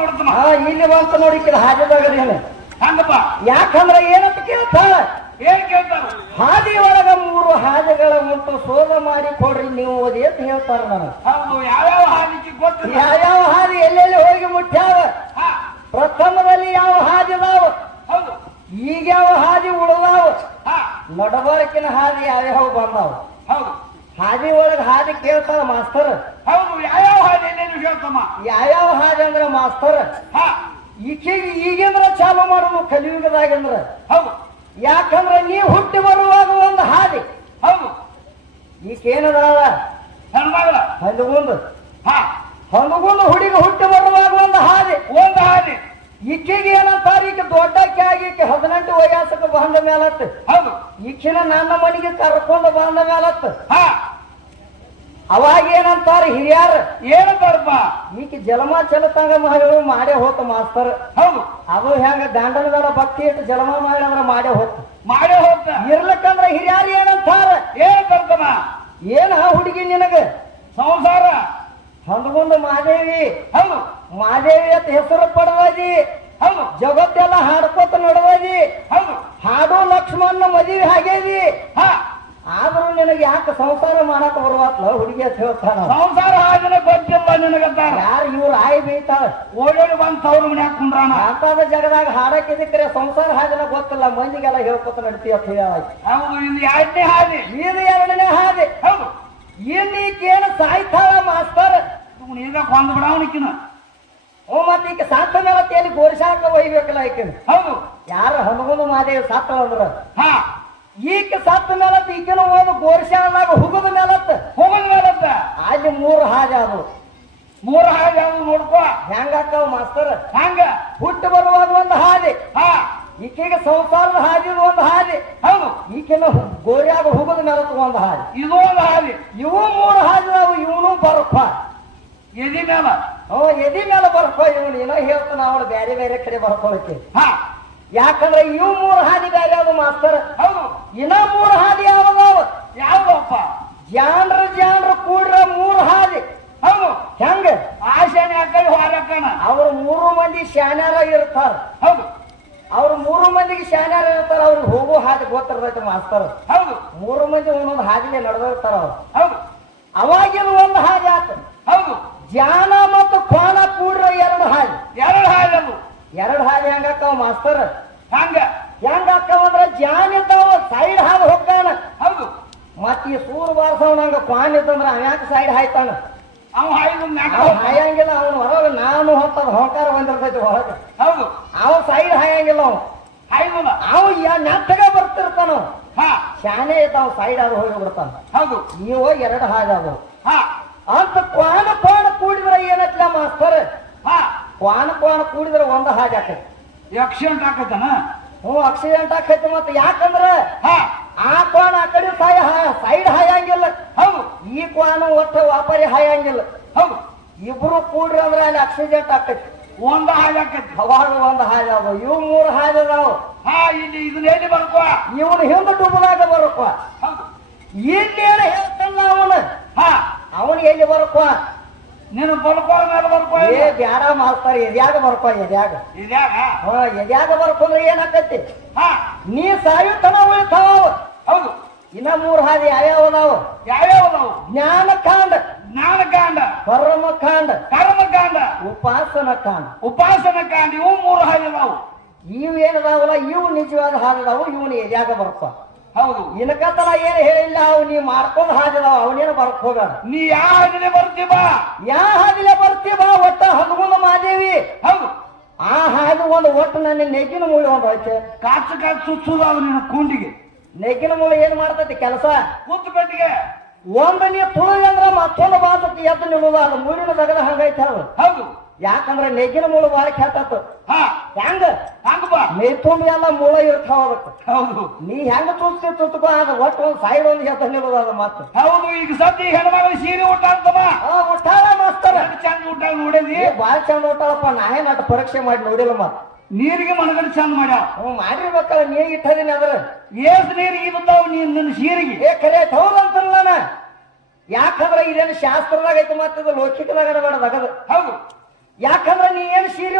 ನೋಡ್ತಮ್ಮ ಇಲ್ಲಿ ಬಂತ ನೋಡಿಕ್ಕಿದ ಹಾದಿದಾಗದೇನು ಹಂಗಪ್ಪ ಯಾಕಂದ್ರೆ ಏನಂತ ಕೇಳ್ತಾಳ ಏನ್ ಕೇಳ್ತಾರ ಹಾದಿ ಒಳಗ 3 ಹಾದಿಗಳ ಉಂಟು ಶೋಧ ಮಾಡಿ ಕೊಡ್ರಿ ನೀವು ಓದಿ ಅಂತ ಹೇಳ್ತಾರ ನನಗೆ. ಹೌದು ಯಾವ್ಯಾವ ಹಾದಿಗೆ ಗೊತ್ತಿಲ್ಲ ಯಾವ್ಯಾವ ಹಾದಿ ಎಲ್ಲೆಲ್ಲಿ ಹೋಗಿ ಮುಟ್ಟ್ಯಾವ, ಹಾ ಪ್ರಥಮದಲ್ಲಿ ಯಾವ ಹಾದಿ ಅದಾವ, ಹೌದು ಈಗ ಯಾವ ಹಾದಿ ಉಳಿದಾವ, ಹಾ ನಡಬಾರಕಿನ ಹಾದಿ ಯಾವ್ಯಾವ ಬಂದಾವ. ಹೌದು ಹಾದಿ ಒಳಗ ಹಾದಿ ಕೇಳ್ತಾರ ಮಾಸ್ತರ್. ಹೌದು ಯಾವ್ಯಾವ ಹಾದಿ ಎಲ್ಲೇನು ಹೇಳ್ತಮ್ಮ ಯಾವ್ಯಾವ ಹಾದಿ ಅಂದ್ರ ಮಾಸ್ತರ್ ಹಾ ಈಗಂದ್ರ ಚಾಲು ಮಾಡೋದು ಕಲಿಯುಗದಾಗಂದ್ರ. ಹೌದು ಯಾಕಂದ್ರ ನೀ ಹುಟ್ಟಿ ಬರುವಾಗ ಒಂದು ಹಾದಿ, ಹೌದು ಈಗೇನದಾವ ಹೆಣ್ಮಗಳ ಹಂದಗುಂದು ಹಾ ಹಂದಗುಂದು ಹುಡುಗ ಹುಟ್ಟಿ ಬರುವಾಗ ಒಂದು ಹಾದಿ. ಒಂದು ಹಾದಿ ಈಕೆಗೆ ಏನಂತಾರ, ಈಗ ದೊಡ್ಡಕ್ಕೆ ಆಗಿ 18 ವಯಸ್ಸಕ್ಕೆ ಬಂದ ಮೇಲತ್ತ, ಹೌದು ಈಕಿನ ನನ್ನ ಮನೆಗೆ ಕರ್ಕೊಂಡು ಬಂದ ಮೇಲತ್ತ. ಹಾ ಅವಾಗ ಏನಂತಾರ ಹಿರಿಯಾರ, ಏನಂತಾರಪ್ಪ ಈಕೆ ಜಲಮ ಚಲತಂಗ ಮಹಿಳೆ ಮಾಡೇ ಹೋತ ಮಾಸ್ತರ್. ಹೌದು ಅದು ಹೆಂಗ ಗಂಡನಗಳ ಭಕ್ತಿ ಇಟ್ಟು ಜಲಮ ಮಾಡಿದ್ರ ಮಾಡೇ ಹೋತ. ಮಾಡೇ ಹೋಗ್ತ ಇರ್ಲಕ್ಕಂದ್ರ ಹಿರಿಯಾರ ಏನಂತಾರ, ಏನಂತಾರಮ್ಮ ಏನ ಹುಡುಗಿ ನಿನಗ ಸಂಸಾರ ಹಂದಗುಂದು ಮಾದೇವಿ, ಹೌದು ಮಾದೇವಿ ಅಂತ ಹೆಸರು ಪಡವದಿ, ಹೌದು ಜಗತ್ತೆಲ್ಲ ಹಾಡ್ಕೋತ ನಡವದಿ, ಹೌದು ಹಾಡು ಲಕ್ಷ್ಮಣ ಮದುವೆ ಆಗೇದಿ. ಹಾ ಆದ್ರೂ ನಿನಗೆ ಯಾಕೆ ಸಂಸಾರ ಮಾಡಕ್ ಬರುವತ್ಲ ಹುಡುಗಿ ಅಂತ ಹೇಳ್ತಾನ. ಸಂಸಾರ ಹಾದಿನ ಗೊತ್ತಿಲ್ಲ ನಿನಗಂತಾರ. ಯಾರು ಇವ್ರು ಆಯಿ ಬೀಳ್ತಾಳ, ಓಡೋಡಿ ಬಂದ್ ತವ್ರ ಮನ್ಯಾಗ ಕುಂದ್ರಾನ. ಅಂತಾದ ಜಗದಾಗ ಹಾಡಕ್ಕಿದ್ರೆ ಸಂಸಾರ ಹಾದಿನ ಗೊತ್ತಿಲ್ಲ, ಮಂದಿಗೆಲ್ಲ ಹೇಳ್ಕೊತ ನಡ್ತಿ ಅಂತ ಹೇಳಿ. ಹೌದು ಇದು 2ನೇ ಹಾದಿ, ಇದು 2ನೇ ಹಾದಿ. ಹೌದು ಇನ್ನೀಕೇನ ಸಾಯ್ತಾಳ ಮಾಸ್ತರ್. ಈಗ ಕೊಂದ್ ಬಿಡವನಿಕಿನ ಮತ್ತೆ ಈಗ ಸಾತ ಮೇಲೆ ತೇಲಿ ಗೋರ್ಸಾಕ ಒಯ್ಬೇಕಲ್ಲ ಈಕಿನ. ಹೌದು ಯಾರ ಹನುಮಂತ ಮಾದೇವಿ ಸಾತಳ ಅಂದ್ರ ಹಾ ಈಕ ಸತ್ತ ಮೇಲತ್ತ ಈಕಿನ ಹೋದ ಗೋರ್ಸಾದಾಗ ಹುಗದ ಮೇಲತ್ತ ಹೋಗದ ಮೇಲತ್ತ ಅಲ್ಲಿ 3 ಹಾದಿ ಅದು. 3 ಹಾದಿ ಅದು ನೋಡ್ಕೋ ಹೆಂಗಾಕ್ಕವ ಮಾಸ್ತರ್. ಹಂಗ ಹುಟ್ಟು ಬರುವಾಗ ಒಂದು ಹಾದಿ, ಹಾ ಈಕೆಗೆ ಸಂಸಾರದ ಹಾದಿ ಒಂದು ಹಾದಿ, ಹೌದು ಈಕಿನ ಗೋರ್ಯಾಗ ಹುಗದ ಮೇಲತ್ತ ಒಂದು ಹಾದಿ. ಇದು ಒಂದು ಹಾದಿ. ಇವು 3 ಹಾದಿ ಅವು. ಇವನು ಬರಪ್ಪ ಎದಿ ಮೇಲ ಎದಿ ಮೇಲೆ ಬರ್ಕೊ. ಇವನು ಏನೋ ಹೇಳ್ತಾನ, ಅವಳು ಬೇರೆ ಬೇರೆ ಕಡೆ ಬರ್ಕೊಳಕ್ಕೆ. ಹಾ ಯಾಕಂದ್ರೆ ಇವು 3 ಹಾದಿ ಬೇರೆ ಯಾವ್ದು ಮಾಸ್ತರ್. ಹೌದು ಇನ್ನ 3 ಹಾದಿ ಯಾವ್ದಾವ, ಯಾವ್ದಪ್ಪ ಜಾನ್ರ ಕೂಡ್ರ 3 ಹಾದಿ. ಹೌದು ಹೆಂಗ ಆಶಾನೆ ಹಾಕಿ ಹೊರಕಣ. ಅವ್ರು 3 ಮಂದಿ ಶಾನ್ಯಾರ ಇರ್ತಾರ. ಹೌದು ಅವ್ರು 3 ಮಂದಿಗೆ ಶಾನ್ಯಾರ ಇರ್ತಾರ. ಅವ್ರಿಗೆ ಹೋಗೋ ಹಾದಿ ಗೊತ್ತಿರ್ತೈತೆ ಮಾಸ್ತರ್. ಹೌದು 3 ಮಂದಿ ಒಂದೊಂದು ಹಾದಿಲೆ ನಡೆದಿರ್ತಾರ ಅವ್ರು. ಹೌದು ಅವಾಗಿನ ಒಂದು ಹಾದಿ ಆತ. ಹೌದು ಜಾನ ಮತ್ತು ಕ್ವಾನ ಕೂಡ್ರ 2 ಹಾದಿ. 2 ಹಾದಿ ಅದು. 2 ಹಾದಿ ಹೆಂಗಾಕ್ಕವ ಮಾಸ್ತರ್. ಹಂಗ ಹೆಂಗಾಕ್ಕವ ಅಂದ್ರ ಜಾನ್ ಇದ್ದಾವ ಸೈಡ್ ಹಾದಿ ಹೋಗ್ತಾನ. ಹೌದು ಮತ್ ಈ ಸೂರ್ ಬಾರ್ಸವನಂಗ ಕ್ವಾನ್ ಇತ್ತಂದ್ರ ಅವ್ಯಾಕ ಸೈಡ್ ಹಾಯ್ತಾನ. ಅವ ಹಾಯ್ದು ಹಾಯಂಗಿಲ್ಲ ಅವನು ಹೊರಗ. ನಾನು ಹೊತ್ತದ ಹೊಂಕಾರ ಬಂದಿರ್ತೈತಿ ಹೊರಗ. ಹೌದು ಅವ ಸೈಡ್ ಹಾಯಂಗಿಲ್ಲ. ಅವ ಹಾಯ್ದಲ್ಲ ಅವ ನೆಟ್ಟಗ ಬರ್ತಿರ್ತಾನ. ಹಾ ಶಾನೆ ಇದ್ದಾವ ಸೈಡ್ ಆದ ಹೋಗಿ ಬಿಡ್ತಾನ. ಹೌದು ನೀವು 2 ಹಾದಿ ಅದು ಹಾ ಅಂತ ಕ್ವಾನ ಕೂಡಿದ್ರೆ ಏನತ್ಲ ಮಾಸ್ತರ್. ಹಾ ಕ್ವಾನ ಕೂಡಿದ್ರೆ ಒಂದು ಹಾದಿ ಆಕೈತಿ. ಆಕ್ಸಿಡೆಂಟ್ ಆಕೈತನ. ಆಕ್ಸಿಡೆಂಟ್ ಆಕೈತಿ. ಮತ್ತೆ ಯಾಕಂದ್ರ ಹಾ ಆ ಕ್ವಾನ ಆ ಕಡೆ ಸೈಡ್ ಹಾಯಂಗಿಲ್ಲ. ಹೌದು ಈ ಕ್ವಾನ ಒಟ್ಟ ವ್ಯಾಪಾರಿ ಹಾಯಂಗಿಲ್ಲ. ಹೌದು ಇಬ್ರು ಕೂಡ್ರಿ ಅಂದ್ರೆ ಅಲ್ಲಿ ಆಕ್ಸಿಡೆಂಟ್ ಆಕೈತಿ. ಒಂದ ಹಾದಿ ಆಕೈತಿ. ಅವಾಗ ಒಂದು ಹಾದಿ ಅದಾವ. ಇವು 3 ಹಾದಿ ಅದಾವ. ಹಾ ಇಲ್ಲಿ ಇದನ್ನ ಎಲ್ಲಿ ಬರ್ಕೋ. ಇವನು ಹಿಂದ ಡುಬದಾಗ ಬರಪ್ಪ. ಹೌದು ಇನ್ನೇನು ಹೇಳ್ತಾನ ಅವನು. ಹಾ ಅವನು ಎಲ್ಲಿ ಬರಪ್ಪ. ನೀನು ಬರ್ಕೋ ಮೇಲೆ ಬರ್ಕೋ. ಬ್ಯಾಡ ಮಾಡ್ತಾರೆ. ಎದ್ಯಾಗ ಬರ್ಪ. ಎದ್ಯಾಗ ಇದ್ಯಾಗ ಎದ್ಯಾಗ ಬರ್ಕೊಂಡ್ರೆ ಏನಾಕೈತಿ. ಹಾ ನೀ ಸಾಯುತ್ತನ ಉಳಿತಾವ. ಹೌದು ಇನ್ನ 3 ಹಾದಿ ಯಾವ್ಯಾವ ಅದಾವ. ಯಾವ್ಯಾವ ನಾವು ಜ್ಞಾನಕಾಂಡ, ಜ್ಞಾನಕಾಂಡ, ಕರ್ಮಕಾಂಡ, ಕರ್ಮಕಾಂಡ, ಉಪಾಸನ ಕಾಂಡ. ಉಪಾಸನ ಕಾಂಡ. ಇವು 3 ಹಾದಿ ನಾವು. ಇವೇನದಾವಲ್ಲ ಇವು ನಿಜವಾದ ಹಾದಿದಾವು. ಇವನು ಎದ್ಯಾಗ ಬರ್ಪ. ಹೌದು ಇನ್ಕತನ ಏನು ಹೇಳಿಲ್ಲ. ಅವು ನೀ ಮಾಡ್ಕೊಂಡ್ ಹಾದಿದಾವ. ಅವನೇನು ಬರ್ಕ್ ಹೋಗಾಡ. ನೀ ಯಾವ ಹಾದಿಲೆ ಬರ್ತೀವ. ಯಾವ ಹಾದಿಲೆ ಬರ್ತೀವ. ಒಟ್ಟ ಹನುಮಂತ ಮಾದೇವಿ. ಹೌದು ಆ ಹಾದಿ ಒಂದು ಒಟ್ಟು ನನ್ನ ನೆಗ್ಗಿನ ಮೂಳೆ ಒಂದು ಐತೆ. ಕಾಚು ಸುತ್ತುದಾವ ನಿನ್ನ ಕೂಂಡಿಗೆ. ನೆಗ್ಗಿನ ಮೂಳೆ ಏನ್ ಮಾಡ್ತೈತಿ ಕೆಲಸ. ಕೂತು ಕಟ್ಟಿಗೆ ಒಂದು ನೀ ತುಳಿದ ಅಂದ್ರ ಮತ್ತೊಂದು ಬಾಂಧಕ್ಕೆ ಎದ್ದು ನಿಲ್ಲುದ. ಅದು ಮೂಳಿನ ತಗದ ಹಂಗೈತೆ ಅದು. ಹೌದು ಯಾಕಂದ್ರೆ ನೆಗ್ಗಿನ ಮೂಳು ಬಾರಿ ಕೆಟ್ಟತ್ತು. ಹಾ ಹೆಂಗ ಹಂಗಪ್ಪ ಮೈ ತುಂಬ ಎಲ್ಲ ಮೂಳ ಇರ್ತಾವ ಅದಕ್ಕೆ. ಹೌದು ನೀ ಹೆಂಗ ತುತ್ಕೋ ಅದು ಒಟ್ಟು ಒಂದು ಸೈಡ್ ಒಂದು ಎದ್ದು ನಿಲ್ಲುದ ಅದು ಮತ್ತೆ. ಹೌದು ಈಗ ಸದ್ಯ ಹೆಣ್ಮಗಳು ಸೀರೆ ಊಟ ಅಂತಮ್ಮ. ಒಟ್ಟಾರ ಮಾಸ್ತರ ಚಂದ ಊಟ ನೋಡಿದಿ. ಬಾಳ ಚಂದ ಊಟಾಳಪ್ಪ. ನಾನೇ ನಾಟ ಪರೀಕ್ಷೆ ಮಾಡಿ ನೋಡಿಲ್ಲ ಮತ್ತ. ನೀರಿಗೆ ಮನಗಡೆ ಚಂದ ಮಾಡ್ಯಾವ. ಮಾಡಿರ್ಬೇಕಲ್ಲ. ನೀ ಇಟ್ಟದಿನ ಅದ್ರ ಏಸ್ ನೀರಿಗೆ ಬಂದಾವ ನೀನ್ ನನ್ನ ಸೀರೆಗೆ. ಖರೆ ಹೌದಂತಲ್ಲ ನಾನು. ಯಾಕಂದ್ರೆ ಇದೇನು ಶಾಸ್ತ್ರದಾಗ ಐತಿ. ಮತ್ತೆ ಇದು ಲೌಕಿಕದಾಗ ಬೇಡ. ಹೌದು ಯಾಕಂದ್ರೆ ನೀ ಏನು ಸೀರೆ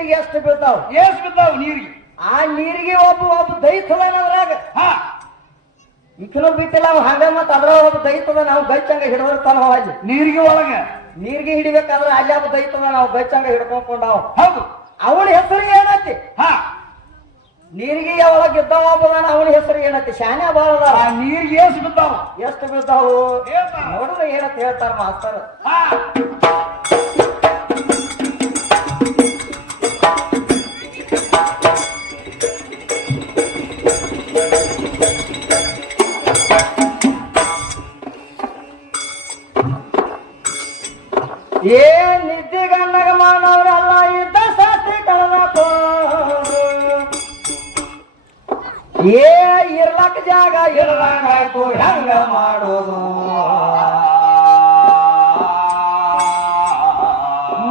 ನೀರಿಗೆ ಎಷ್ಟು ಬೀಳ್ತಾವ ಏಸ್ ಬಿದ್ದಾವ್ ನೀರಿಗೆ ಆ ನೀರಿಗೆ ಒಬ್ಬ ದೈತದಾನ ಅದ್ರಾಗ ಹಾ ಈಕನು ಬಿಟ್ಟಿಲ್ಲ ಅವ್ ಹಂಗ ಮತ್ತ ಅದ್ರ ಒಬ್ಬ ದೈತದ ನಾವು ಗಚ್ಚಂಗ ಹಿಡಿದಿರ್ತಾನ ಅಲ್ಲಿ ನೀರಿಗೆ ಒಳಗ ನೀರಿಗೆ ಹಿಡಿಬೇಕಾದ್ರೆ ಅಲ್ಲಿ ಒಬ್ಬ ದೈತದ ನಾವು ಗಚ್ಚಂಗ ಹಿಡ್ಕೊಂಡ್ಕೊಂಡಾವ ಹೌದು ಅವನ ಹೆಸರು ಏನೈತಿ ಹಾ ನೀರಿಗೆ ಒಳಗೆ ಇದ್ದಾವ ಒಬ್ಬದಾನ ಅವನ ಹೆಸರು ಏನೈತಿ ಶಾನ್ಯ ಬಾಳ ಆ ನೀರಿಗೆ ಏಸ್ ಬಿದ್ದಾವ್ ಎಷ್ಟು ಬೀಳ್ತಾವು ಹೇಳ್ತಾರ. ನೋಡಿದ್ರೆ ಏನಂತ ಹೇಳ್ತಾರ ಮಾಸ್ತರ್ ಹಾ ಏ ನಿದ್ದೆ ಗಂಡಗ ಮಾನವರೆಲ್ಲ ಇದ್ದ ಸಾತಿ ಕಳೆದ ಏ ಇರ್ಲಕ್ ಜಾಗ ಇರ್ಲಾಗಾಯ್ತು ಹೆಂಗ ಮಾಡೋದು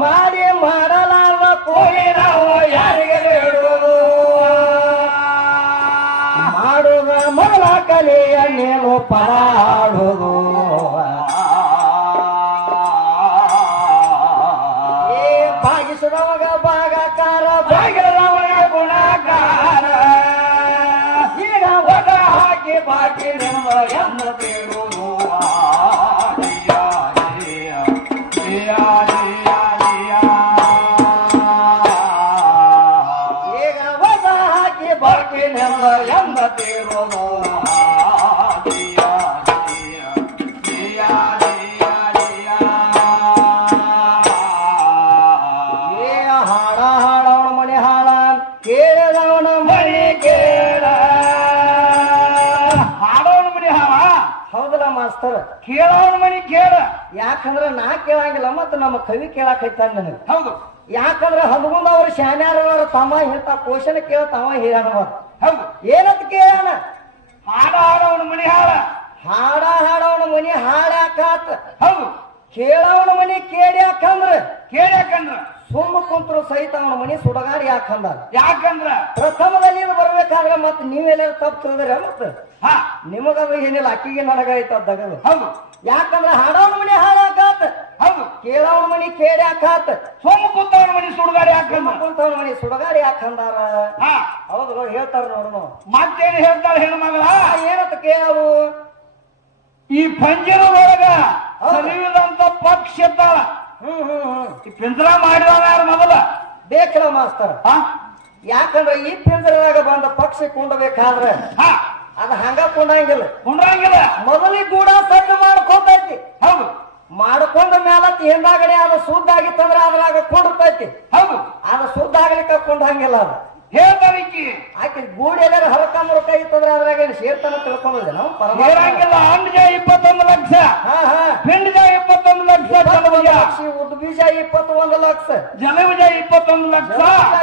ಮಾಡಿ ಮಾಡಲಾರ ಕೋಳಿ ನಾವು ಯಾರಿಗೆ ಬೇಡೋದು ಮಾಡುವ ಮೊದಲ ಕಲಿಯ ನೀನು ಪರಾಡೋದು ಭಾಗಿಸಿದವಾಗ ಭಾಗಕಾರ ಭಾಗ್ಯದವನ ಗುಣಕಾರ ಈಗ ಒಡ ಹಾಕಿ ಬಾಕಿ ನಿಮ್ಮ ಎಂದ ಬೇಡುವುದು ಜಿಯ ಜಿಯ ಜಿಯ ಜಿಯ ಜಿಯ ಈಗ ಹೊಸ ಹಾಕಿ ಬಾಕಿ ನಿಮ್ಮ ಎಂದ ಬೇಡುವುದು ಜಿಯ ಜಿಯ ಜಿಯ ಜಿಯ ಜಿಯ ಏ ಹಾಡ ಹಾಡವನ ಮನೆ ಹಾಳ ಕೇಳಿದವನ ಮನೆ ಕೇಳ ಹಾಡೋಣ ಮನಿ ಹಾವ ಹೌದಲ್ಲ ಮಾಸ್ತರ್ ಕೇಳೋಣ ಮನಿ ಕೇಳ ಯಾಕಂದ್ರ ನಾ ಕೇಳಂಗಿಲ್ಲ ಮತ್ತ ನಮ್ಮ ಕವಿ ಕೇಳಾಕೈತಾನ ನನಗೆ ಹೌದು ಯಾಕಂದ್ರ ಹದಮುಂದ ಅವ್ರ ಶಾನ್ಯಾರವರ ತಮ್ಮ ಇಂತ ಕೋಶನ ಕೇಳ ತಮ್ಮ ಹಿರಿಯನವ ಹೌದು ಏನಂತ ಕೇಳಣ ಹಾಡ ಹಾಡೋಣ ಮನಿ ಹಾಳ ಹಾಡ ಹಾಡವನ ಮನೆ ಹಾಡ್ಯಾಕಾತ ಹೌದು ಕೇಳವನ ಮನೆ ಕೇಳಿ ಯಾಕಂದ್ರ ಕೇಳ್ಯಾಕಂದ್ರ ಸುಮ್ಮ ಕುಂತ್ರು ಸಹಿತ ಅವನ ಮನೆ ಸುಡಗಾಡಿ ಯಾಕಂದ ಯಾಕಂದ್ರ ಪ್ರಥಮದಲ್ಲಿ ಇದು ಬರ್ಬೇಕಾದ್ರೆ ಮತ್ ನೀವೆಲ್ಲ ತಪ್ಪು ತಿಳಿದ್ರೆ ಮತ್ತ ಹಾ ನಿಮಗದು ಏನಿಲ್ಲ ಅಕ್ಕಿಗೆ ನನಗಾಯ್ತ ದಗದು ಹೌದು ಯಾಕಂದ್ರ ಹಾಡವನ ಮನೆ ಹಾಡಾಕಾತ ಹೌದು ಕೇಳವನ ಮನೆ ಕೇಳ್ಯಾಕಾತ ಸೋಮ ಕೂತವನ ಮನಿ ಸುಡುಗಾಡಿ ಯಾಕಂದ್ರ ಕುಂತವನ ಮನೆ ಸುಡಗಾಡಿ ಯಾಕಂದಾರ ಹಾ ಹೌದು ಹೇಳ್ತಾರ ನೋಡು ಮತ್ತೇನು ಹೇಳ್ತಾಳ ಹೆಣ್ಮಗಳ ಏನಂತ ಕೇಳವು ಈ ಪಂಜರದೊಳಗ ಸರಿವಿದಂತ ಪಕ್ಷ ಇದ್ದಾಳ ಈ ಪಿಂಜರ ಮಾಡಿದವ ಯಾರು ಮೊದಲ ಬೇಕಲ್ಲ ಮಾಸ್ತರ್ ಹಾ ಯಾಕಂದ್ರ ಈ ಪಿಂಜರದಾಗ ಬಂದ ಪಕ್ಷಿ ಕುಂಡಬೇಕಾದ್ರ ಹಾ ಅದ ಹಂಗ ಕುಂಡಂಗಿಲ್ಲ ಕುಂಡ್ರಂಗಿಲ್ಲ ಮೊದಲಿಗೆ ಗೂಡ ಸಜ್ಜು ಮಾಡ್ಕೊಂಡೈತಿ ಹೌದು ಮಾಡ್ಕೊಂಡ ಮೇಲತ್ ಹಿಂದಾಗಡೆ ಅದು ಸುದ್ದ ಆಗಿತ್ತಂದ್ರ ಅದ್ರಾಗ ಕುಂಡಿರ್ತೈತಿ ಹೌದು ಅದ ಸುದ್ದ ಆಗ್ಲಿಕ್ಕ ಕುಂಡಂಗಿಲ್ಲ ಅದು ಹೇಳ್ತಾನಿಕ್ಕಿ ಆಕೆ ಗೂಡಿ ಎಲ್ಲಾರ ಹರಕ ಮುರಕ ಇತ್ತಂದ್ರ ಅದ್ರಾಗ ಏನ್ ಸೇರ್ತಾನ ತಿಳ್ಕೊಂಡಿದ್ದೆ ನಾವು ಪರಮಾತ್ಮ ಹೇಳಂಗಿಲ್ಲ ಅಂಡ್ಜ 21 ಲಕ್ಷ ಹಾ ಹಾ ಪಿಂಡಜ 21 ಲಕ್ಷ ಜಲಭುಜ ಉದ್ದು ಬೀಜ 21 ಲಕ್ಷ ಜಲಭುಜ 21 ಲಕ್ಷ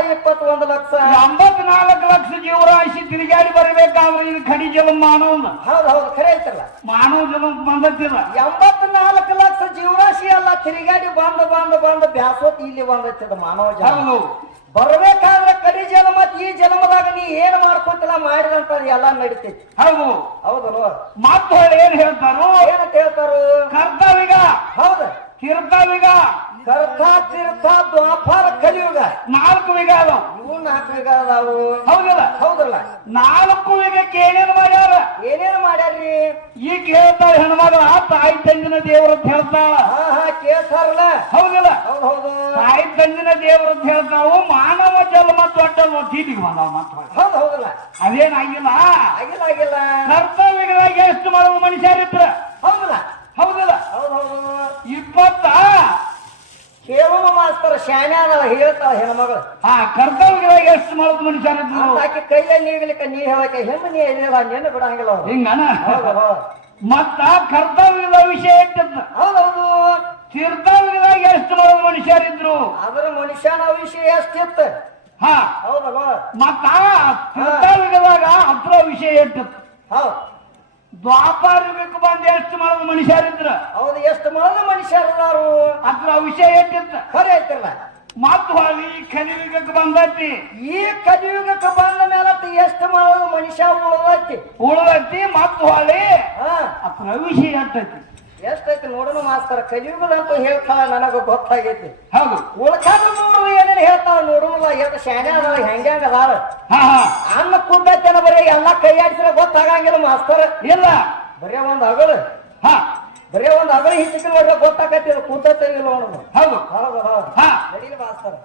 21 ಲಕ್ಷ 84 ಲಕ್ಷ ಜೀವರಾಶಿ ತಿರುಗಾಡಿ ಬರಬೇಕಾದ್ರೆ ಇದು ಕಡಿ ಜಲ ಮಾನವ ಹೌದು ಹೌದು ಖರೆ ಐತಲ್ಲ ಮಾನವ ಜಲ ಬಂದತ್ತಿಲ್ಲ 84 ಲಕ್ಷ ಜೀವರಾಶಿ ಅಲ್ಲ ತಿರುಗಾಡಿ ಬಂದ ಬ್ಯಾಸೋತ್ ಇಲ್ಲಿ ಬಂದೈತದ ಮಾನವ ಜನ ಹೌದು ಬರ್ಬೇಕಾದ್ರೆ ಕಡಿ ಜನ ಮತ್ ಈ ಜನ್ಮದಾಗ ನೀ ಏನ್ ಮಾಡ್ಕೊತಿಲ್ಲ ಮಾಡಿದಂತ ಎಲ್ಲಾ ನಡಿತೈತಿ ಹೌದು ಹೌದಲ್ವ ಮತ್ತ ಹೊಳ್ಳಿ ಏನ್ ಹೇಳ್ತಾರು ಏನಂತ ಹೇಳ್ತಾರು ಕರ್ತಾವಿಗ ಹೌದ ತೀರ್ಥವಿಗ ಕರ್ತ ತೀರ್ಥ ದ್ವಾಪಾರ ಕಲಿಯುಗ 4 ವಿಗ ಅದಾವ ಇವು 4 ವಿಗ ಅದಾವು ಹೌದಲ್ಲ ಹೌದಲ್ಲ 4 ವಿಗಕ್ಕೆ ಏನೇನು ಮಾಡ್ಯಾರ ಏನೇನು ಮಾಡ್ಯಾರ್ರಿ ಈಗ ಹೇಳ್ತಾಳ ಹೆಣ್ಮಗಳ ತಾಯಿ ತಂದಿನ ದೇವ್ರ ಅಂತ ಹೇಳ್ತಾಳ ಹಾ ಹಾ ಕೇಳ್ತಾರಲ್ಲ ಹೌದಲ್ಲ ಹೌದು ಹೌದು ತಾಯಿ ತಂದಿನ ದೇವ್ರ ಅಂತ ಹೇಳ್ತಾಳು ಮಾನವ ಜನ್ಮ ದೊಡ್ಡ ಚೀಟಿಗೆ ಬಂದಾವ ಮತ್ತ ಹೌದು ಹೌದಲ್ಲ ಅದೇನಾಗಿಲ್ಲ ಆಗಿಲ್ಲ ಆಗಿಲ್ಲ ಕರ್ತವ್ಯದಾಗ ಎಷ್ಟು ಮಾಡುವ ಮನುಷ್ಯರಿದ್ರ ಹೌದಲ್ಲ ಹೌದಲ್ಲ ಹೌದು ಹೌದು 20 ಕೇಳೋಣ ಮಾಸ್ತರ ಶಾನ್ಯಾದ ಹೇಳ್ತಾಳ ಹೆಣ್ಮಗಳು ಕರ್ತವ್ಯದಾಗ ಎಷ್ಟು ಮಾಡುವ ಮನುಷ್ಯರಿದ್ರು ಅಂತ ಆಕಿ ಕೈಲೇ ನೀಗ್ಲಿಕ್ಕ ನೀ ಹೇಳಕ್ಕೆ ಹೆಣ್ಣು ನೀ ಏನಿಲ್ಲ ನೆನ್ನೆ ಬಿಡಂಗಿಲ್ಲ ಅವ್ರು ಹಿಂಗನ ಹೌದು ಹೌದು ಮತ್ತ ಕರ್ತವ್ಯದ ವಿಷಯ ಇಟ್ಟಿದ್ದ ಹೌದೌದು ತೀರ್ಥವ್ಯದಾಗ ಎಷ್ಟು ಮಾಡುವ ಮನುಷ್ಯರಿದ್ರು ಅದರ ಮನುಷ್ಯನ ವಿಷಯ ಎಷ್ಟಿತ್ತು ಹಾ ಹೌದಲ್ವ ಮತ್ತ ತೀರ್ಥವ್ಯದಾಗ ಅದ್ರ ವಿಷಯ ಇಟ್ಟಿತ್ತು ಹೌದು ದ್ವಾಪಾರ ಯುಗಕ್ಕೆ ಬಂದು ಎಷ್ಟು ಮಾಡುವ ಮನುಷ್ಯರಿದ್ರ ಹೌದು ಎಷ್ಟು ಮಾಡಿದ ಮನುಷ್ಯರದಾರು ಅದ್ರ ವಿಷಯ ಇಟ್ಟಿತ್ತ ಖರೆ ಐತಿಲ್ಲ ಮತ್ತ ಹೊಳಿ ಕಲಿಯುಗಕ್ಕೆ ಬಂದೈತಿ ಈ ಕಲಿಯುಗಕ್ಕೆ ಬಂದ ಮೇಲೆ ಎಷ್ಟು ಮಾಡೋದು ಮನುಷ್ಯ ಉಳಿದೈತಿ ಉಳಿದೈತಿ ಮತ್ತ ಹೊಳಿ ಹಾ ಅದ್ರ ವಿಷಯ ಇಟ್ಟೈತಿ ಎಷ್ಟೈತಿ ನೋಡೋಣ ಮಾಸ್ತರ ಕಲಿಯುಗದಂತೂ ಹೇಳ್ತಾಳ ನನಗ ಗೊತ್ತಾಗೈತಿ ಹೌದು ಉಳ್ಕಾದ ನೋಡು ಏನೇ ಏನ್ ಹೇಳ್ತಾವ ನೋಡುವುದ ಎಷ್ಟು ಶಾಣೆ ಅದಾವ ಹೆಂಗ ಅದಾವ ಹಾ ಹಾ ಅನ್ನ ಕುದ್ದತ್ತೇನ ಬರೀ ಎಲ್ಲಾ ಕೈ ಆಡಿಸಿದ್ರೆ ಗೊತ್ತಾಗಂಗಿಲ್ಲ ಮಾಸ್ತರ್ ಇಲ್ಲ ಬರೀ ಒಂದ್ ಅಗಲು ಹಾ ಬರೀ ಒಂದ್ ಅಗಲು ಹಿಚ್ಚಿದ್ರೆ ನೋಡ್ರೆ ಗೊತ್ತಾಗತ್ತೆ ಕುದ್ದತ್ತೇನಿಲ್ಲ ನೋಡುದು ಹೌದು ಹೌದು ಹೌದು ಹಾ ನಡೀಲಿ ಮಾಸ್ತರ್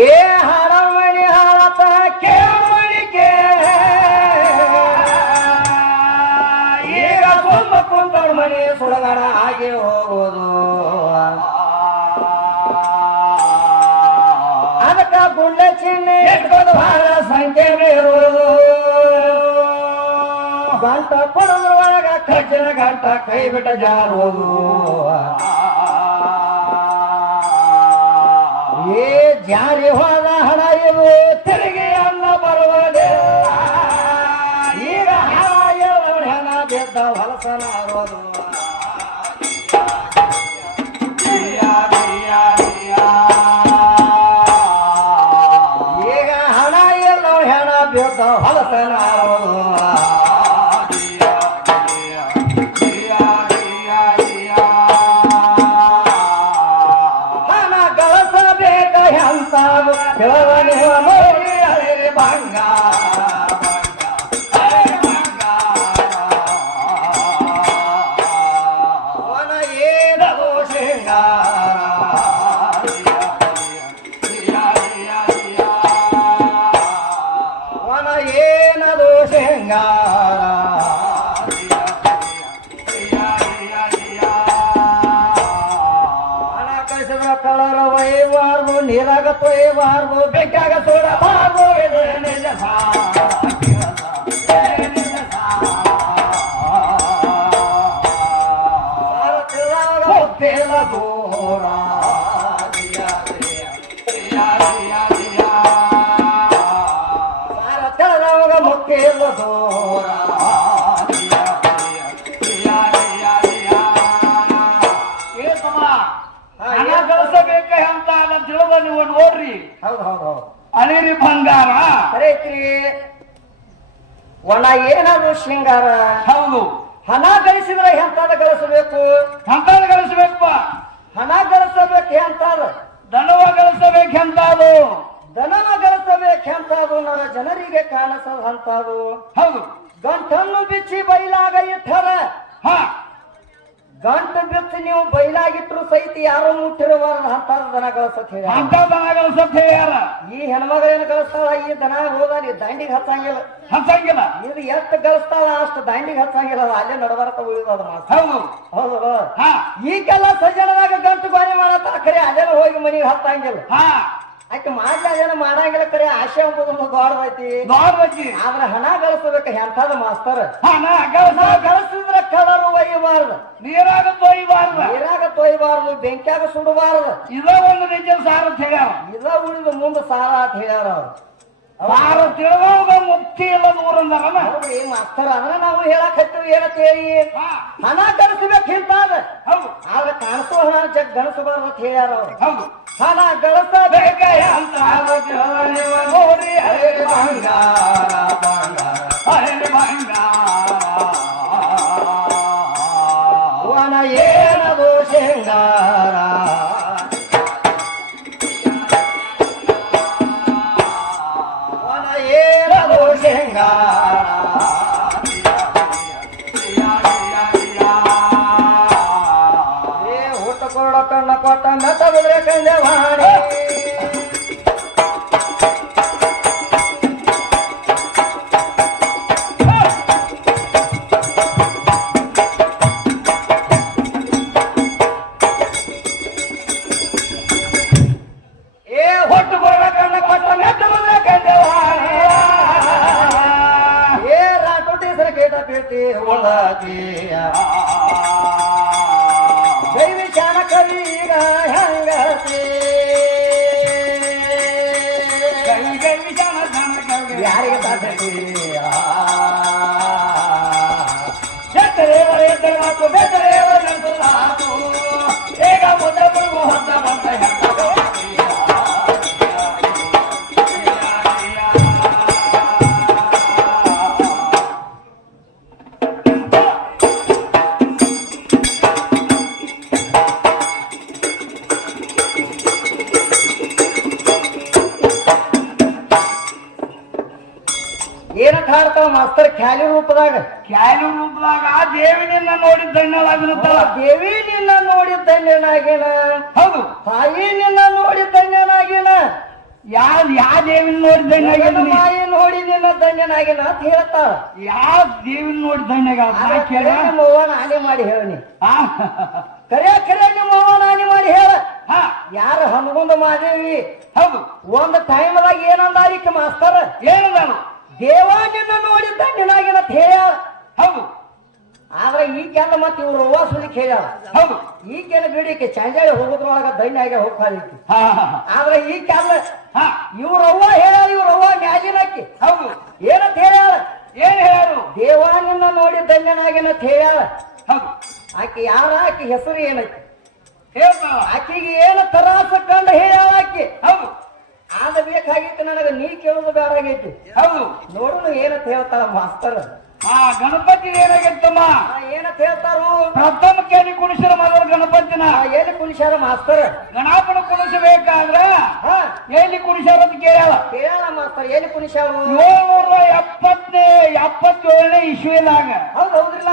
ಏ ಹಾರಮಣಿ ಹಾಳತ ಕೇಳಮಣಿಗೆ ಈಗ ಸುಮ್ಮ ಕುಂತೋಡ್ ಮಣಿ ಸುಡಗಡ ಆಗಿ ಹೋಗೋದು ಅದಕ್ಕ ಗುಂಡೆ ಚಿನ್ನೆ ಇಟ್ಕೊಂಡು ಬಹಳ ಸಂಖ್ಯೆ ಬೇರುವುದು ಗಂಟ ಕೊಡೋದ್ರ ಒಳಗ ಕಜ್ಜಿನ ಗಂಟ ಕೈ ಬಿಟ್ಟ ಜಾರುವುದು ಏ ಜಾರಿ ಹೋದ ಹಣ ಇದು ತೆರಿಗೆ ಅನ್ನ ಬರುವುದಿಲ್ಲ ಈಗ ಹಣ ಬಿದ್ದ ಹೊಲಸನ ಆರೋದು ಈಗ ಹಣ ಎಲ್ಲ ಹೆಣ ಬಿದ್ದ ಹೊಲಸನ ಆರೋದು ನೋಡಿ ಹಳೆ ಬಂಗಾರ ಏನದು ಶೃಂಗಾರ ವನ ಏನದು ಶೃಂಗಾರ ಹಣ ಕಳಿಸಿದ ಕಳರ ಒಯ್ಯಬಾರ್ದು ನೀರಾಗ ತೊಯ್ಯಬಾರ್ದು ಬೆಕ್ಕಾಗ ಸುಡಬಾರ್ದು ಇದು ನಿಜ ಮುತ್ತೇಲ ದೂರ ಸಾರ ತೆಳದವಾಗ ಮುತ್ತೇಲ ದೂರ ಹಣ ಗಳಿಸಬೇಕ ಅಂತ ತಿಳಿದ ನೀವು ನೋಡ್ರಿ ಹೌದು ಹೌದು ಹೌದು ಅಳಿರಿ ಬಂಗಾರ ಕರೆಯತ್ರಿ ಒಣ ಏನಾದ್ರು ಶೃಂಗಾರ ಹೌದು ಹಣ ಗಳಿಸಿದ್ರೆ ಎಂತಾದ ಗಳಿಸಬೇಕು ಎಂತಾದ ಗಳಿಸ್ಬೇಕಪ್ಪ ಹಣ ಗಳಿಸಬೇಕು ಎಂತಾದ ದನವ ಗಳಿಸಬೇಕೆಂತಾದು ದನವ ಗಳಿಸಬೇಕೆಂತಾದು ನನ್ನ ಜನರಿಗೆ ಕಾಣಿಸದಂತಾದು ಹೌದು ಗಂಟನ್ನು ಬಿಚ್ಚಿ ಬೈಲಾಗ ಇಟ್ಟರ ಹಾ ಗಂಟು ಬಿಚ್ಚಿ ನೀವು ಬೈಲಾಗಿಟ್ರು ಸಹಿತ ಯಾರು ಮುಟ್ಟಿರಬಾರದು ಅಂತಾದ ದನ ಗಳಿಸತ್ ಹೇಳಿ ಅಂತ ದನ ಗಳಿಸತ್ ಹೇಳ್ಯಾರ ಈ ಹೆಣ್ಮಗಳೇನು ಗಳಿಸ್ತಾಳ ಈ ದನ ಹೋದಲ್ಲಿ ದಾಂಡಿಗೆ ಹಚ್ಚಂಗಿಲ್ಲ ಹಂಸಂಗಿಲ್ಲ ಇದು ಎಷ್ಟು ಗಳಿಸ್ತಾಳ ಅಷ್ಟು ದಾಂಡಿಗೆ ಹಚ್ಚಂಗಿಲ್ಲ ಅದು ಅಲ್ಲೇ ನಡಬಾರತ ಉಳಿದದ ಮಾತ್ರ ಹೌದು ಹೌದು ಹಾ ಈಗೆಲ್ಲ ಸಜ್ಜನದಾಗ ಗಂಟು ಬಾರಿ ಮಾಡತ್ತ ಖರೆ ಅಲ್ಲೆಲ್ಲ ಹೋಗಿ ಮನೆಗೆ ಹತ್ತಂಗಿಲ್ಲ ಹಾ ಆಕೆ ಮಾಡ್ಲಿ ಅದೇನ ಮಾಡಂಗಿಲ್ಲ ಖರೆ ಆಶೆ ಎಂಬುದು ಒಂದು ದೊಡ್ಡದೈತಿ ನೋಡ್ಬೇಕಿ ಆದ್ರೆ ಹಣ ಗಳಿಸಬೇಕು ಎಂಥದ ಮಾಸ್ತರ್ ಹಣ ಹಣ ಗಳಿಸಿದ್ರೆ ಕಳರು ಒಯ್ಯಬಾರ್ದು ನೀರಾಗ ತೊಯ್ಬಾರ್ದ ನೀರಾಗ ತೊಯ್ಬಾರ್ದು ಬೆಂಕಿಯಾಗ ಸುಡಬಾರ್ದು ಇದ ಒಂದು ನಿಜ ಸಾರ ಹೇಳ್ಯಾರ ಇದ ಉಳಿದು ಮುಂದೆ ಸಾರ ಅಂತ ಹೇಳ್ಯಾರ ಅವ್ರು ಸಾರ ತಿಳಿದವಾಗ ಮುಕ್ತಿ ಇಲ್ಲ ದೂರಂದಾರನ ಹೌದ್ರಿ ಮಾಸ್ತರ್ ಅಂದ್ರೆ ನಾವು ಹೇಳಕ್ ಹತ್ತೀವಿ ಏನಂತ ಹೇಳಿ ಹಣ ಗಳಿಸಬೇಕು ಇಂತಾದ ಹೌದು ಆದ್ರೆ ಕಾಣಿಸೋ ಹಣ ಜಗ್ ಗಳಿಸಬಾರ್ದು ಅಂತ ಹೇಳ್ಯಾರ ಅವ್ರು ಹೌದು ಹಣ ಗಳಿಸಬೇಕ ಅಂತ ನೋಡಿ ಹಳೆ ಬಂಗಾರ ಹಳೆ ಬಂಗಾರ ವನ ಏನದು ಶೃಂಗಾರ ವನ ಏನದು ಶೃಂಗಾರ ಊಟ ಕೊಡ ಕಣ್ಣ ಕೊಟ್ಟ ಮೆತ್ತ ಬಿದ್ರೆ ಕಂದೆ ಮಾಡಿ ಹೊಟ್ಟು ಕೊಡ ಕಣ್ಣ ಕೊಟ್ಟ ಮೆತ್ತ ಬಿದ್ರೆ ಕಂದೆ ಮಾಡಿ ರಾಟೋಟಿ ಸರ ಕೇಟ ಪೀರ್ತಿ ಒಳಗಿಯ ದೈವಿ ಶಾನ ಕವಿಗ ಹೆಂಗತಿ ಯಾರಿಗೆ ಸಾಧ್ಯ ಬೆತ್ತರೇವರ ಎದ್ದ ಮಾತು ಬೆತ್ತರೇವರ ನಂತರ ಈಗ ಮುದ್ದ ಮುಳುಗು ಹೊತ್ತ ಬಂದ ಮಾಸ್ತರ್ ಖ್ಯಾಲಿ ರೂಪದಾಗ ಕ್ಯಾಲು ರೂಪದಾಗ ಆ ದೇವಿನಿಂದ ನೋಡಿ ಧನ್ಯಳಾಗಿರುತ್ತಲ್ಲ. ದೇವಿ ನಿನ್ನ ನೋಡಿ ಧನ್ಯನಾಗಿನ, ಹೌದು. ತಾಯಿ ನಿನ್ನ ನೋಡಿ ಧನ್ಯನಾಗಿನ, ಯಾವ ದೇವಿನ ನೋಡಿ ಧನ್ಯನಾಗಿದ್ದೀನಿ, ಮಾಯಿ ನೋಡಿ ನಿನ್ನ ಧನ್ಯನಾಗಿನ ಅಂತ ಹೇಳ್ತಾರ. ಯಾವ ದೇವಿನ ನೋಡಿ ಧನ್ಯಗ ಕೇಳ. ನಿಮ್ಮ ಅವ್ವನ ಹಾನಿ ಮಾಡಿ ಹೇಳಿ, ಹಾ ಕರೆ ಕರೆ ನಿಮ್ಮ ಅವ್ವನ ಹಾನಿ ಮಾಡಿ ಹೇಳ. ಹಾ ಯಾರ ಹನುಗುಂದ ಮಾದೇವಿ ಹೌದು. ಒಂದ್ ಟೈಮ್ದಾಗ ಏನಂದಾರಿಕ ಮಾಸ್ತರ್, ಏನದಾನು ದೇವ ನಿನ್ನ ನೋಡಿ ಧನ್ಯನಾಗಿನ ಅಂತ ಹೇಳ. ಹೌದು. ಆದ್ರೆ ಈಗೆಲ್ಲ ಮತ್ತೆ ಇವ್ರು ಅವ್ವ ಸುಲಿಕ್ ಹೇಳ್ಯಾರ. ಹೌದು. ಈಗೆಲ್ಲ ಬಿಡಿಕೆ ಚಂಜಾಳಿ ಹೋಗೋದ್ರೊಳಗ ಧನ್ಯ ಆಗಿ ಹೋಗ್ತಾಳಿಕ್ಕೆ. ಹಾ ಆದ್ರೆ ಈಗೆಲ್ಲ ಹಾ ಇವ್ರ ಅವ್ವ ಹೇಳ್ಯಾರ, ಇವ್ರ ಅವ್ವ ಮ್ಯಾಜಿನಕ್ಕಿ ಹೌದು. ಏನಂತ ಹೇಳ್ಯಾರ, ಏನ್ ಹೇಳು. ದೇವ ನಿನ್ನ ನೋಡಿ ಧನ್ಯನಾಗಿನ ಅಂತ ಹೇಳ್ಯಾರ. ಹೌದು. ಆಕೆ ಯಾರ, ಆಕೆ ಹೆಸರು ಏನೈತಿ, ಹೇಳ್ತಾವ. ಆಕೆಗೆ ಏನು ತರಾಸ ಕಂಡು ಹೇಳ್ಯಾಳ ಆಕೆ. ಹೌದು. ಆದ ಬೇಕಾಗಿತ್ತು ನನಗ, ನೀ ಕೇಳುದು ಬೇಡಾಗೈತಿ. ಹೌದು. ನೋಡುನು ಏನಂತ ಹೇಳ್ತಾರ ಮಾಸ್ತರ್. ಆ ಗಣಪತಿ ಏನಾಗೈತಮ್ಮ, ಏನಂತ ಹೇಳ್ತಾರು, ಪ್ರಥಮ ಕೇಳಿ ಕುಣಿಸಿರ ಮೊದಲು ಗಣಪತಿನ ಎಲ್ಲಿ ಕುಣಿಸ್ಯಾರ ಮಾಸ್ತರ್. ಗಣಪನ ಕುಣಿಸಬೇಕಾದ್ರ ಹಾ ಎಲ್ಲಿ ಕುಣಿಸ್ಯಾರ ಅಂತ ಕೇಳ್ಯಾಳ. ಕೇಳ ಮಾಸ್ತರ್, ಎಲ್ಲಿ ಕುಣಿಸ್ಯಾರು. 777ನೇ ಇಸ್ವಿದಾಗ ಹೌದ್ ಹೌದ್ರಿಲ್ಲ,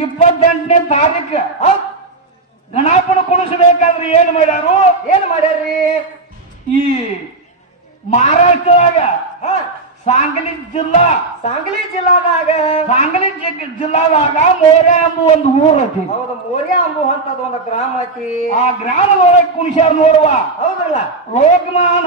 28ನೇ ತಾರೀಕು ಹೌದ್. ಗಣಪನ ಕುಣಿಸಬೇಕಾದ್ರೆ ಏನ್ ಮಾಡ್ಯಾರು, ಏನ್ ಮಾಡ್ಯಾರ್ರಿ, ಈ ಮಹಾರಾಷ್ಟ್ರದಾಗ ಹಾ ಸಾಂಗ್ಲಿ ಜಿಲ್ಲಾ, ಸಾಂಗ್ಲಿ ಜಿಲ್ಲಾದಾಗ, ಸಾಂಗ್ಲಿ ಜಿಲ್ಲಾದಾಗ ಮೋರೆ ಎಂಬ ಒಂದು ಊರ್ ಐತಿ. ಹೌದು, ಮೋರ್ಯ ಅಂಬು ಅಂತದ ಒಂದು ಗ್ರಾಮ ಐತಿ. ಆ ಗ್ರಾಮದೊಳಗೆ ಕುಣಿಸ್ಯಾರ ನೋಡುವ. ಹೌದ್ರಲ್ಲ, ಲೋಕಮಾನ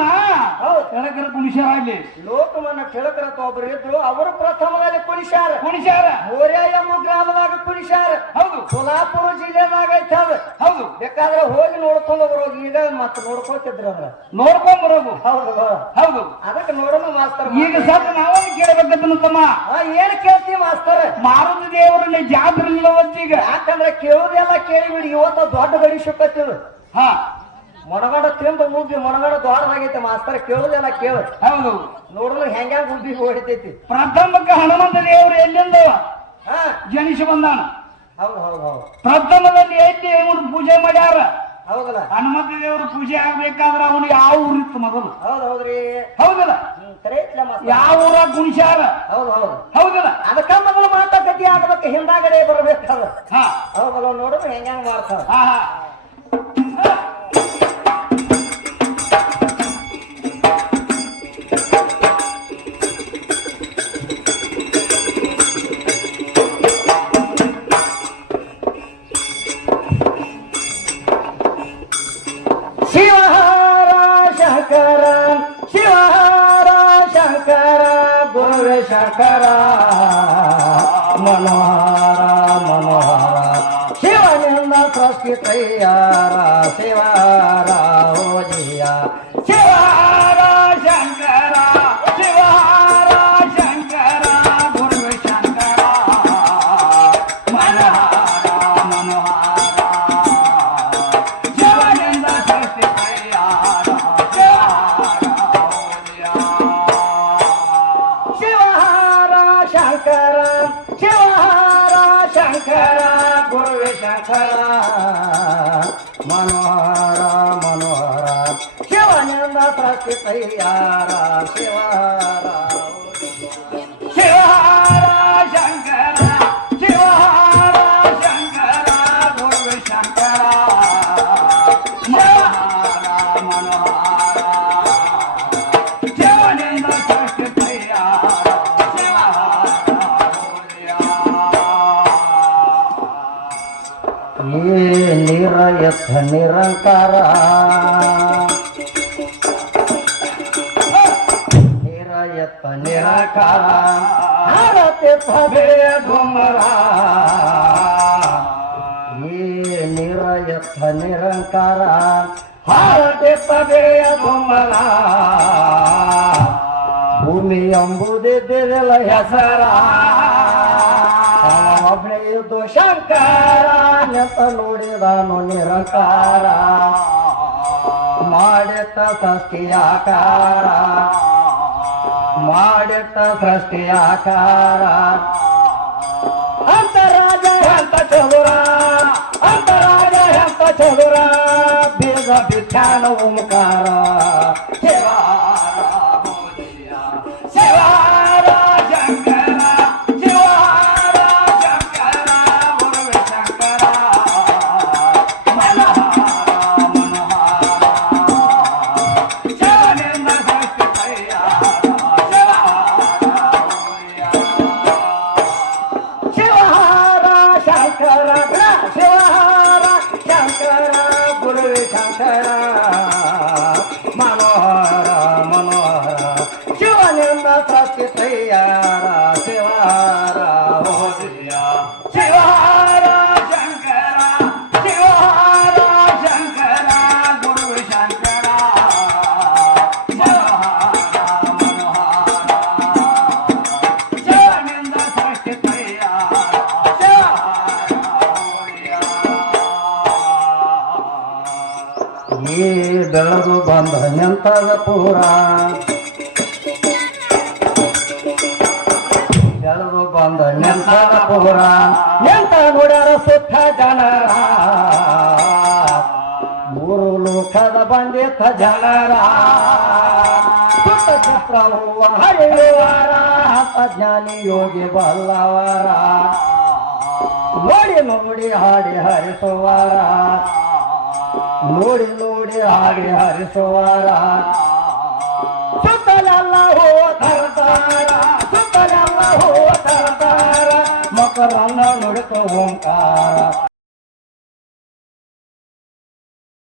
ಹೌದ್. ಕೆಳಗರ ಕುಣಿಸ್ಯಾರ. ಅಲ್ಲಿ ಲೋಕಮನ್ನ ತಿಳಕರತ ಒಬ್ರು ಇದ್ರು, ಅವರು ಪ್ರಥಮದಲ್ಲಿ ಕುಣಿಸ್ಯಾರ. ಕುಣಿಸ್ಯಾರ. ಮೋರ್ಯ ಎಂಬ ಗ್ರಾಮದಾಗ ಕುಣಿಸ್ಯಾರ. ಹೌದು. ಸೋಲಾಪುರ ಜಿಲ್ಲೆದಾಗ ಐತಿ ಅದು. ಹೌದು. ಬೇಕಾದ್ರೆ ಹೋಗಿ ನೋಡ್ಕೊಂಡು ಬರೋದು, ಈಗ ಮತ್ತೆ ನೋಡ್ಕೊತಿದ್ರು ಅದ್ರ. ನೋಡ್ಕೊಂಡ್ ಬರೋದು. ಹೌದು ಹೌದು. ಅದಕ್ಕೆ ನೋಡೋಣ ಮಾಸ್ತರ್. ಈಗ ಸತ್ ನಾವೊಂದು ಕೇಳಬೇಕಂತಮ್ಮ, ಏನ್ ಕೇಳ್ತೀವಿ ಮಾಸ್ತರ್, ಮಾರುತಿ ದೇವರಲ್ಲಿ ಜಾತ್ರೆ ಈಗ. ಯಾಕಂದ್ರೆ ಕೇಳುದೆಲ್ಲ ಕೇಳಿಬಿಡಿ, ಇವತ್ತ ದೊಡ್ಡ ಗಡಿ ಸುಕ್ಕತ್ತಿರು. ಹಾ ಮೊಣಗಡ ತಿಂದು ಉಬ್ಬಿ ಮೊಣಗಡ ದೊಡ್ಡದಾಗೈತೆ ಮಾಸ್ತರ್, ಕೇಳುದೆಲ್ಲ ಕೇಳು. ಹೌದು. ನೋಡಲು ಹೆಂಗ ಉಬ್ಬಿ ಹೊಡಿತೈತಿ. ಪ್ರಥಮಕ್ಕೆ ಹನುಮಂತ ದೇವರು ಎಲ್ಲಿಂದ ಹಾ ಜನಿಸಿ ಬಂದಾನ. ಹೌದು ಹೌದು ಹೌದು. ಪ್ರಥಮದಲ್ಲಿ ಎಲ್ಲಿ ಇವನು ಪೂಜೆ ಮಾಡ್ಯಾರ. ಹೌದಲ್ಲ, ಹನುಮಂತ ದೇವರು ಪೂಜೆ ಆಗ್ಬೇಕಾದ್ರೆ ಅವನು ಯಾವ ಊರಿತ್ತು ಮೊದಲು. ಹೌದು ಹೌದ್ರಿ. ಹೌದಲ್ಲ, ಕರೆ ಐತ್ಲ ಮಾಸ್ತರ್. ಯಾವ ಊರಾಗ ಕುಣಿಸ್ಯಾರ. ಹೌದು ಹೌದು. ಹೌದಲ್ಲ, ಅದಕ್ಕ ಮೊದಲು ಮಾತುಕತೆ ಆಗ್ಬೇಕು, ಹಿಂದಾಗಡೆ ಬರ್ಬೇಕಾದ. ಹಾ ಹೌದಲ್ಲ, ನೋಡೋಣ ಹೆಂಗ ಮಾಡ್ತಾರ. ಹಾ ಹಾ ಶಿವಹಾರ ಶಂಕರ, ಶಿವಹಾರ ಶಂಕರ, ಗುರುವೆ ಶಂಕರ, ಮನೋಹರ ಮನೋಹರ, ಶಿವನಿಂದ ಸೃಷ್ಟಿ ತಯ್ಯಾರ, ಶಿವಹಾರ ಹೋಜಿಯ. ಶಿವಹಾರ ಶಂಕರ, ಶಿವಹಾರ ಶಂಕರ, ಗುರುವೆ ಶಂಕರ, ಮನೋಹರ ಮನೋಹರ, ಶಿವನಿಂದ ಸೃಷ್ಟಿ ತಯ್ಯಾರ, ಶಿವಹಾರ ಶಂಕರ, ಶಿವಹಾರ ಶಂಕರ, ಗುರುವೆ ಶಂಕರ, ಮನೋಹರ ಮನೋಹರ, ಶಿವನಿಂದ ಸೃಷ್ಟಿ ತಯ್ಯಾರ, ಶಿವಹಾರ. ಶಿವಹಾರ ಶಂಕರ, ಶಿವಹಾರ ಶಂಕರ, ಗುರುವೆ ಶಂಕರ, ಮನೋಹರ ಮನೋಹರ, ಶಿವನಿಂದ ಸೃಷ್ಟಿ ತಯ್ಯಾರ, ಏ ನಿರಯಥ ನಿರಂಕಾರ, ನಿರಯಥ ನಿರಾಕಾರ, ಹಾರತೆ ಪದೆಯ ಗುಮ್ಮರ. ಏ ನಿರಯಥ ನಿರಂಕಾರ, ಹಾರತೆ ಪದೆಯ ಗುಮ್ಮರ. ಭೂಮಿ ಎಂಬುದಿದ್ದಿರಲ್ಲ ಹೆಸರ, ಒಬ್ಬನೆಯುದು ಶಂಕರ ನೆತ ನೋಡಿದಾನು ನಿರಂಕಾರ. ಮಾಡಿತ ಸೃಷ್ಟಿಯಾಕಾರ, ಮಾಡಿತ ಸೃಷ್ಟಿಯಾಕಾರ. ಅಂತರಾಜ ಎಂತ ಚದುರ, ಅಂತರಾಜ ಎಂತ ಚದುರ, ಬೀಗ ಬಿಚ್ಚಾನ ಓಂಕಾರ. ಶಿವಾರ ಶಿವಹಾರ ಶಂಕರ, ಶಂಕರ ಮನೋಹರ ಮನೋಹರ ಶಿವನಿಂದ ಸೃಷ್ಟಿ ತಯ್ಯಾರ ಶಿವಾರ ಹೋದಿಯ ಶಿವಹಾರ ಶಂಕರ ಶಿವಹಾರ ಶಂಕರ ಗುರು ಶಂಕರ ಮನೋಹರ ಮನೋಹರ ಶಿವನಿಂದ ಸೃಷ್ಟಿ ತಯ್ಯಾರ ಈ ಬೆಳೆದು ಬಂದ ನಿಂತದ ಪೂರ ಬೆಳೆದು ಬಂದ ನಿಂತದ ಪೂರ ನಿಂತ ನೋಡ್ಯಾರ ಸುತ್ತ ಜನರ ಮೂರು ಲೋಕದ ಬಂದಿತ್ತ ಜನರ ಸುತ್ತ ಚಿತ್ರ ಹೂವ ಹರಿಯುವರ ಜ್ಞಾನಿ ಯೋಗಿ ಬಲ್ಲವರ ನೋಡಿ ನೋಡಿ ಹಾಡಿ ಹರಿಸುವರ ನೋಡಿ ನೋಡಿ ಹಾಡಿ ಹರಿಸುವರ ಸುತ್ತಲೆಲ್ಲ ಹೂವ ತರ್ತಾರ ಸುತ್ತಲೆಲ್ಲ ಹೂವ ತರ್ತಾರ ಮಕರಂಗ ನುಡಿತು ಓಂಕಾರ